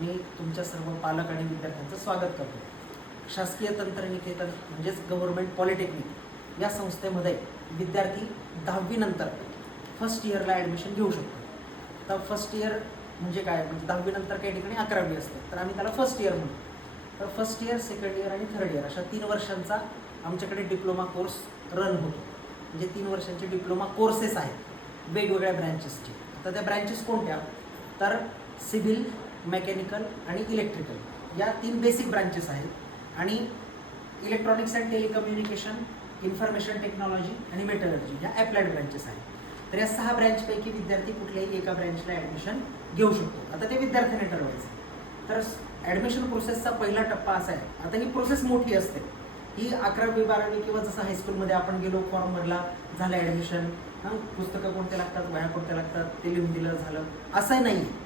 मी तुमच्या सर्व पालक आणि विद्यार्थ्यांचं स्वागत करतो. शासकीय तंत्रनिकेतन म्हणजेच गव्हर्नमेंट पॉलिटेक्निक या संस्थेमध्ये विद्यार्थी दहावीनंतर फर्स्ट इयरला ॲडमिशन घेऊ शकतो. तर फर्स्ट इयर म्हणजे काय? म्हणजे दहावीनंतर काही ठिकाणी अकरावी असते. तर आम्ही त्याला फर्स्ट इयर म्हणतो. तर फर्स्ट इयर सेकंड इयर आणि थर्ड इयर अशा तीन वर्षांचा आमच्याकडे डिप्लोमा कोर्स रन होतो. म्हणजे तीन वर्षांचे डिप्लोमा कोर्सेस आहेत. वेगवेगळ्या ब्रँचेसचे आता त्या ब्रँचेस कोणत्या? तर सिव्हिल मेकॅनिकल आणि इलेक्ट्रिकल. या तीन बेसिक ब्रँचेस आहेत. आणि electronics and telecommunication information technology आणि मेटलर्जी या ॲप्लाइड ब्रँचेस आहेत. तर या सहा ब्रँचपैकी विद्यार्थी कुठल्याही एका ब्रँचला ॲडमिशन घेऊ शकतो. आता ते विद्यार्थ्याने ठरवायचं. तर ॲडमिशन प्रोसेसचा पहिला टप्पा असा आहे. आता ही प्रोसेस मोठी असते. ही अकरावी बारावी किंवा जसं हायस्कूलमध्ये आपण गेलो फॉर्म भरला झालं ॲडमिशन हां पुस्तकं कोणते लागतात वह्या कोणत्या लागतात ते लिहून दिलं झालं. असं नाही आहे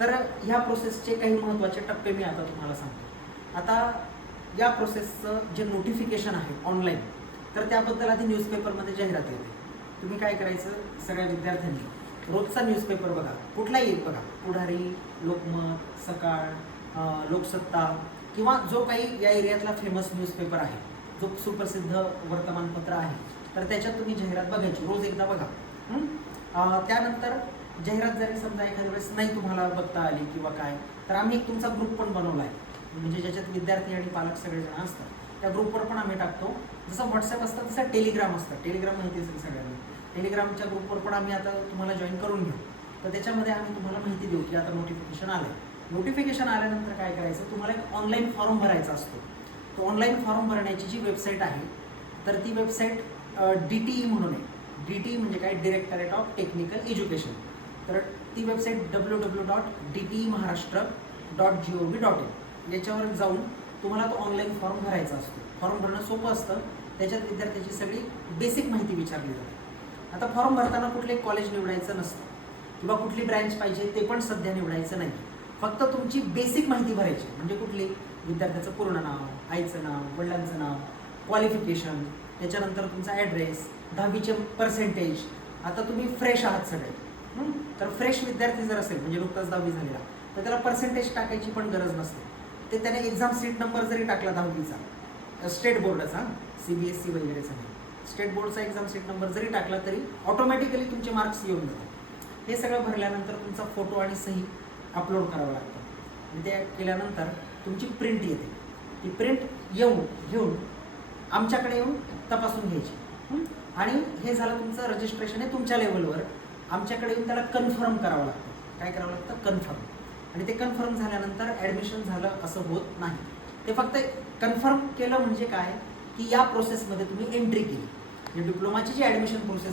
तर ह्या प्रोसेसचे काही महत्त्वाचे टप्पे मी आता तुम्हाला सांगतो. आता या प्रोसेसचं जे नोटिफिकेशन आहे ऑनलाईन तर त्याबद्दल आधी न्यूजपेपरमध्ये जाहिरात येते. तुम्ही काय करायचं? सगळ्या विद्यार्थ्यांनी रोजचा न्यूजपेपर बघा कुठलाही एक बघा. पुढारी लोकमत सकाळ लोकसत्ता किंवा जो काही या एरियातला फेमस न्यूजपेपर आहे जो सुप्रसिद्ध वर्तमानपत्र आहे तर त्याच्यात तुम्ही जाहिरात बघायची. रोज एकदा बघा. त्यानंतर जाहिरात जरी समजा एखाद्या वेळेस नाही तुम्हाला बघता आली किंवा काय तर आम्ही एक तुमचा ग्रुप पण बनवला आहे म्हणजे ज्याच्यात विद्यार्थी आणि पालक सगळेजण असतात. त्या ग्रुपवर पण आम्ही टाकतो. जसं व्हॉट्सअप असतं तसं टेलिग्राम असतं. टेलिग्राम माहिती असेल सगळ्यांना. टेलिग्रामच्या ग्रुपवर पण आम्ही आता तुम्हाला जॉईन करून घेऊ. तर त्याच्यामध्ये आम्ही तुम्हाला माहिती देऊ की आता नोटिफिकेशन आलं नोटिफिकेशन आल्यानंतर काय करायचं? तुम्हाला एक ऑनलाईन फॉर्म भरायचा असतो. तो ऑनलाईन फॉर्म भरण्याची जी वेबसाईट आहे तर ती वेबसाईट डी टी ई म्हणून आहे. डी टी ई म्हणजे काय? डिरेक्टरेट ऑफ टेक्निकल एज्युकेशन तर ती website W W dot D T E Maharashtra dot G O V dot in याच्यावर जाऊन तुम्हाला तो ऑनलाईन फॉर्म भरायचा असतो. फॉर्म भरणं सोपं असतं. त्याच्यात विद्यार्थ्याची सगळी बेसिक माहिती विचारली जाते. आता फॉर्म भरताना कुठले कॉलेज निवडायचं नसतं. किंवा कुठली ब्रँच पाहिजे ते पण सध्या निवडायचं नाही. फक्त तुमची बेसिक माहिती भरायची म्हणजे कुठली? विद्यार्थ्याचं पूर्ण नाव आईचं नाव वडिलांचं नाव क्वालिफिकेशन त्याच्यानंतर तुमचा ॲड्रेस दहावीचे पर्सेंटेज आता तुम्ही फ्रेश आहात सगळे. तर फ्रेश विद्यार्थी जर असेल म्हणजे नुकताच दहावी झालेला तर त्याला पर्सेंटेज टाकायची पण गरज नसते. ते त्याने एक्झाम सीट नंबर जरी टाकला दहावीचा स्टेट बोर्डाचा सी बी एस सी वगैरेचा नाही स्टेट बोर्डचा एक्झाम सीट नंबर जरी टाकला तरी ऑटोमॅटिकली तुमचे मार्क्स येऊन जातात. हे सगळं भरल्यानंतर तुमचा फोटो आणि सही अपलोड करावं लागतं. आणि ते केल्यानंतर तुमची प्रिंट येते. ती प्रिंट येऊन घेऊन आमच्याकडे येऊन तपासून घ्यायची. आणि हे झालं तुमचं रजिस्ट्रेशन आहे तुमच्या लेवलवर आमच्याकडे येऊन त्याला कन्फर्म करावं लागतं. काय करावं लागतं? कन्फर्म आणि ते कन्फर्म झाल्यानंतर ॲडमिशन झालं असं होत नाही. ते फक्त कन्फर्म केलं म्हणजे काय? की या प्रोसेसमध्ये तुम्ही एंट्री केली. म्हणजे डिप्लोमाची जी ॲडमिशन प्रोसेस